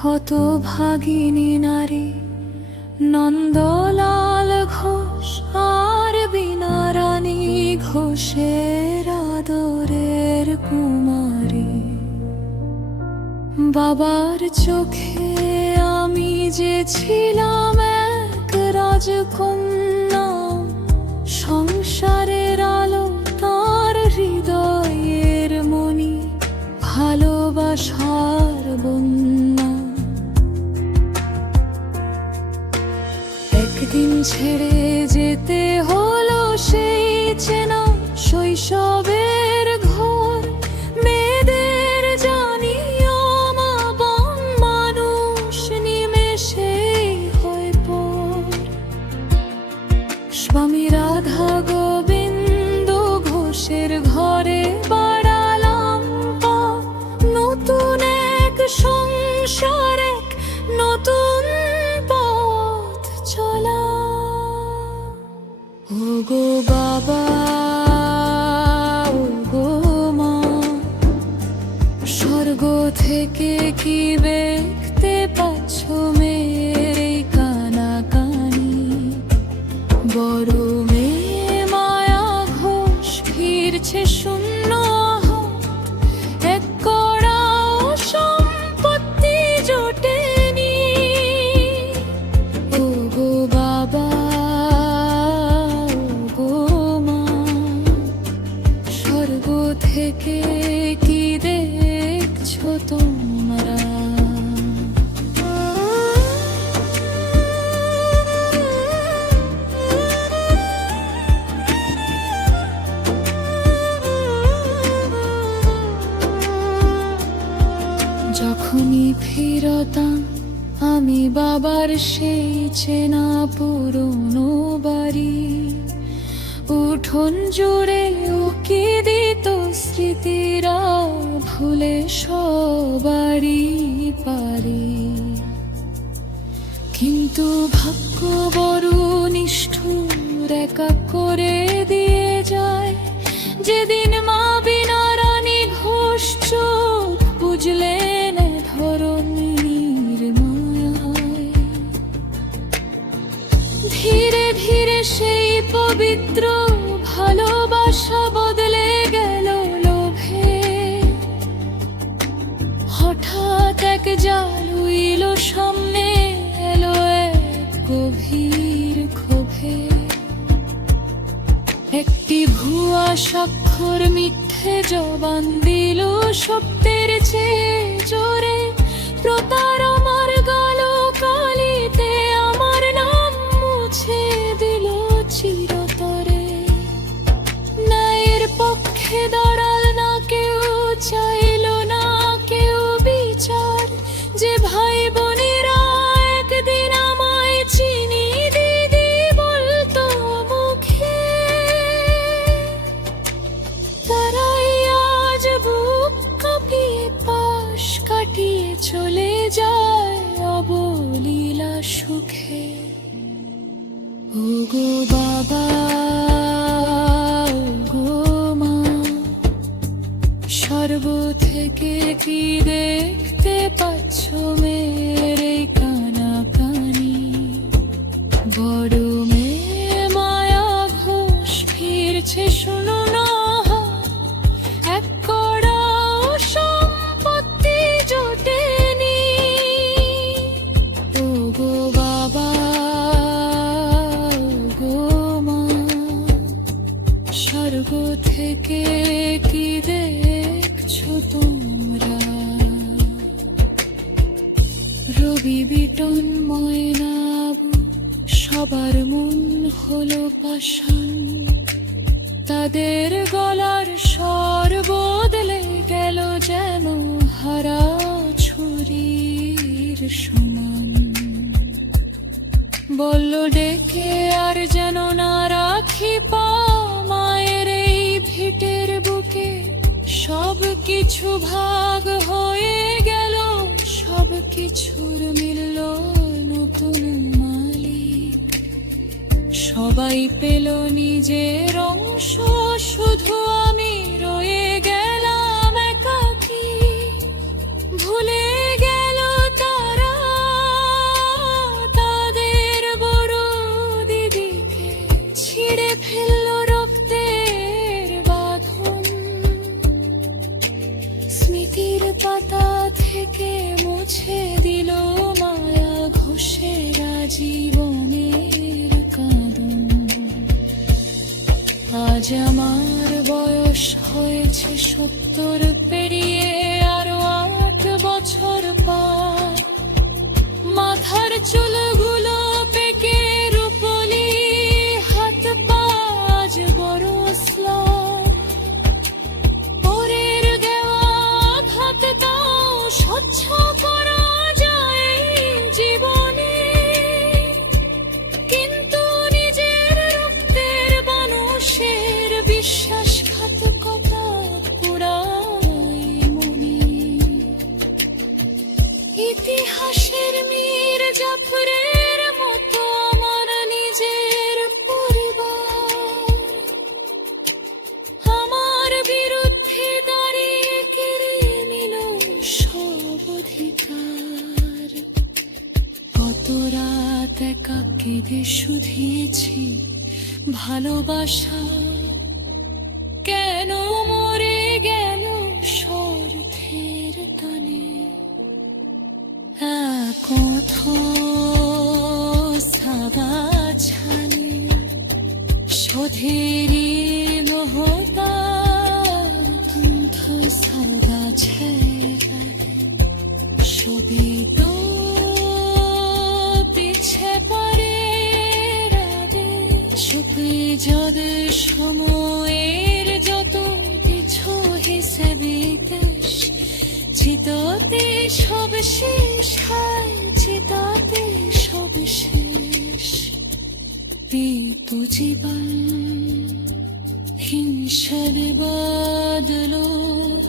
হতভাগিনী নারী নন্দলাল ঘোষ আর বীণা রানী ঘোষের আদরের কুমারী। বাবার চোখে আমি যে ছিলাম এক রাজকন্যা, সংসারের আলো তার হৃদয়ের মণি, ভালোবাসার বন্যা। একদিন ছেড়ে যেতে হলো সেই চেনা শৈশবের ঘর, মেয়েদের জানিও মা বন মানুষ নিমেষেই হয় পর। স্বামী রাধা গোবিন্দ ঘোষের ঘরে বাড়ালাম পা, নতুন এক সংসার, এক নতুন পথ চলা। ওগো বাবা, ওগো মা, স্বর্গ থেকে কি দেখতে পাচ্ছ মেয়ের এই কানাকানি? বড় মেয়ে মায়া ঘোষ ফিরছে শূন্য হাত, এক কড়াও সম্পত্তি জোটেনি। ওগো বাবা, ওগো মা, স্বর্গ থেকে কি দেখছো তোমরা? যখনই ফিরতাম আমি বাবার সেই চেনা পুরনো বাড়ি, উঠোন জুড়ে উকি দিত স্মৃতিরা ভুলে সবারই পারি। কিন্তু ভাগ্য বড় নিষ্ঠুর, একা করে দিয়ে যায় যেদিন মা বীণা রানী ঘোষ চোখ বুঝলেন ধরণীর মায়ায়। ধীরে ধীরে সেই পবিত্র ভালোবাসা বদলে গেল লোভে। হঠাৎ এক জাল উইল সামনে এলো এক গভীর ক্ষোভে। একটি ভুয়া স্বাক্ষর মিথ্যে জবান দিল সত্যের চেয়ে জোরে। প্রতার আমার গালো কালিতে আমার নাম মুছে দিল চিরতরে। ন্যায়ের পক্ষে দাঁড়াল না কেউ, চাইল না কেউ বিচার। যে ভাই বোনেরা একদিন আমায় চিনি দিদি বলতো মুখে, তারাই আজ বুক কাঁপিয়ে পাশ কাটিয়ে চলে যায় অবলীলা সুখে। ওগো বাবা, ওগো মা, স্বর্গ থেকে কি দেখতে পাচ্ছ মেয়ের এই কানাকানি? বড় মেয়ে মায়া ঘোষ ফিরছে শোনো না, এক কড়াও সম্পত্তি জোটেনি। ওগো বাবা, ওগো মা, স্বর্গ থেকে কি দেখছো তোমরা? রবি বিটন ময়নাবু সবার মন হলো পাষাণ, তাদের গলার স্বর বদলে গেল যেন হারা ছুরির সমান। বলল ডেকে আর যেন না রাখি পা মায়ের এই ভিটের বুকে। সব কিছু ভাগ হয়ে গেল, সব কিছুর মিলল নতুন মালিক। সবাই পেল নিজের অংশ, শুধু আমি রয়ে গেলাম একাকী। ভুলে গেল তার মুছে দিল মায়া ঘোষেরা জীবনের কাঁদন। আজ আমার বয়স হয়েছে 70 পেরিয়ে আরো 8 বছর পর। মাথার চুলগুলো পেকে রূপলি, হাত পা আজ বড় শ্লথ। পরের দেওয়া আঘাত তাও স্বচ্ছ করা যায় জীবনে, কিন্তু নিজের রক্তের মানুষের বিশ্বাসঘাতকতা পুরাই মনে। ইতিহাসের মীর জাফরের মতো আমার নিজের পরিবার আমার বিরুদ্ধে দাঁড়িয়ে কেড়ে নিল সব অধিকার। কত রাত একা কেঁদে শুধিয়েছি ভালোবাসা, কেন মরে গেল স্বার্থের টানে। কত সাবাছানি শোধেরি মহতা কণ্ঠ সাদা ছেড়া ছবি তো পিছে পড়ে রাধে সুপে যদে সময়ের যত কিছু হিসেবে দেশ চিতাতে সব শেষ হয়, চিতাতে সব শেষ। তো জীবন হিংসার বাদলত